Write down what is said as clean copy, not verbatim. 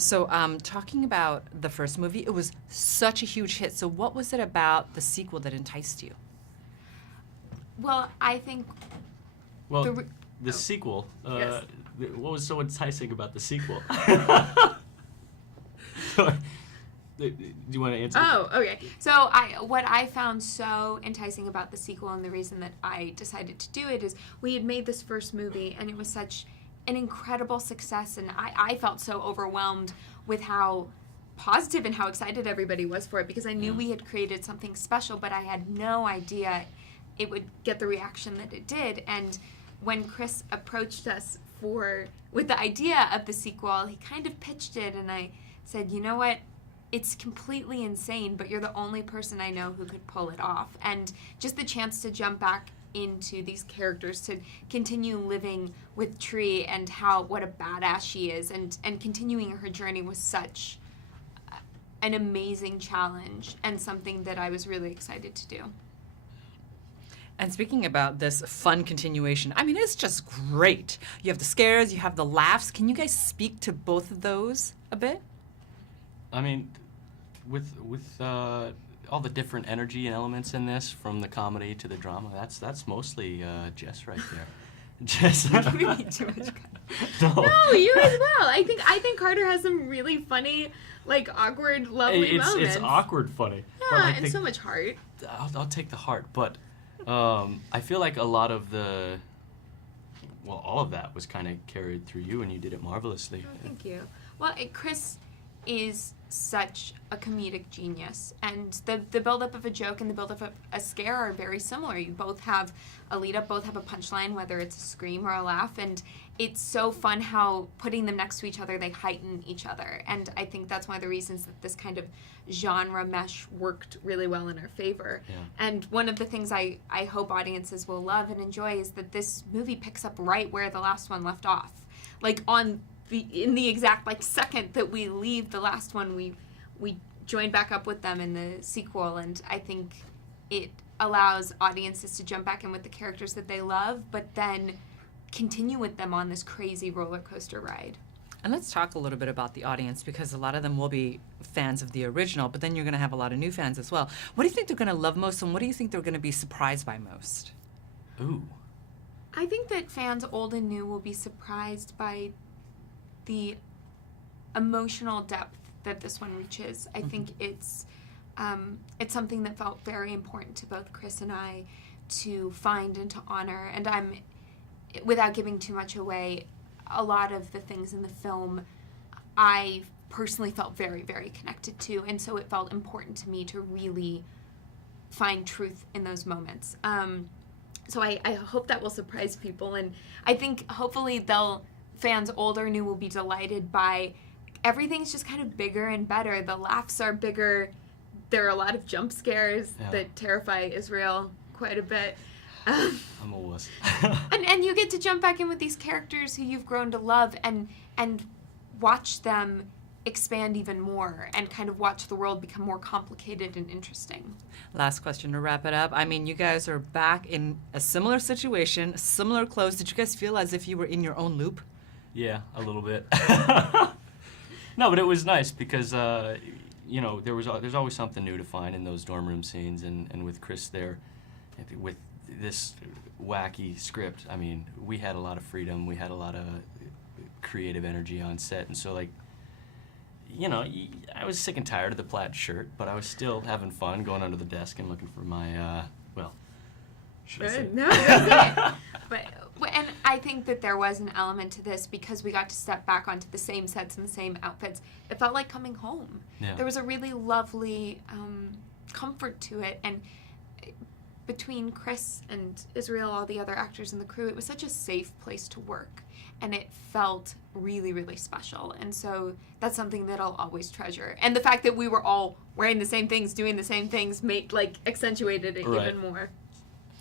So, talking about the first movie, it was such a huge hit. So, what was it about the sequel that enticed you? Well, I think... Well, the sequel, Yes. What was so enticing about the sequel? Do you want to answer? Oh, okay. So what I found so enticing about the sequel, and the reason that I decided to do it, is we had made this first movie and it was such an incredible success, and I felt so overwhelmed with how positive and how excited everybody was for it, because I knew we had created something special, but I had no idea it would get the reaction that it did. And when Chris approached us with the idea of the sequel, he kind of pitched it, and I said, you know what? It's completely insane, but you're the only person I know who could pull it off. And just the chance to jump back into these characters, to continue living with Tree and what a badass she is, and continuing her journey was such an amazing challenge and something that I was really excited to do. And speaking about this fun continuation, I mean, it's just great. You have the scares, you have the laughs. Can you guys speak to both of those a bit? I mean, with all the different energy and elements in this, from the comedy to the drama, that's mostly Jess right there. Jess. Too much credit. No. No, you as well. I think Carter has some really funny, like, awkward, lovely moments. It's awkward funny. Yeah, but, like, and so much heart. I'll take the heart, but I feel like a lot of all of that was kind of carried through you, and you did it marvelously. Oh, thank you. Well, Chris is such a comedic genius, and the build-up of a joke and the build-up of a scare are very similar. You both have a lead-up, both have a punchline, whether it's a scream or a laugh, and it's so fun how, putting them next to each other, they heighten each other. And I think that's one of the reasons that this kind of genre mesh worked really well in our favor. Yeah. And one of the things I hope audiences will love and enjoy is that this movie picks up right where the last one left off. Like, in the exact second that we leave the last one, we join back up with them in the sequel, and I think it allows audiences to jump back in with the characters that they love, but then continue with them on this crazy roller coaster ride. And let's talk a little bit about the audience, because a lot of them will be fans of the original, but then you're going to have a lot of new fans as well. What do you think they're going to love most, and what do you think they're going to be surprised by most? Ooh. I think that fans old and new will be surprised by the emotional depth that this one reaches. I think it's something that felt very important to both Chris and I to find and to honor. And without giving too much away, a lot of the things in the film I personally felt very, very connected to, and so it felt important to me to really find truth in those moments. So I hope that will surprise people, and I think hopefully fans old or new will be delighted by everything's just kind of bigger and better. The laughs are bigger. There are a lot of jump scares that terrify Israel quite a bit. I'm a wuss. and you get to jump back in with these characters who you've grown to love and watch them expand even more and kind of watch the world become more complicated and interesting. Last question to wrap it up. I mean, you guys are back in a similar situation, similar clothes. Did you guys feel as if you were in your own loop? Yeah, a little bit. No, but it was nice because, there's always something new to find in those dorm room scenes, and with Chris there, with this wacky script, I mean, we had a lot of freedom, we had a lot of creative energy on set, and so, I was sick and tired of the plaid shirt, but I was still having fun going under the desk and looking for my, should I say? No, that's it. And I think that there was an element to this because we got to step back onto the same sets and the same outfits. It felt like coming home. Yeah. There was a really lovely comfort to it, and between Chris and Israel, all the other actors in the crew, it was such a safe place to work, and it felt really, really special. And so that's something that I'll always treasure. And the fact that we were all wearing the same things, doing the same things, accentuated it even more.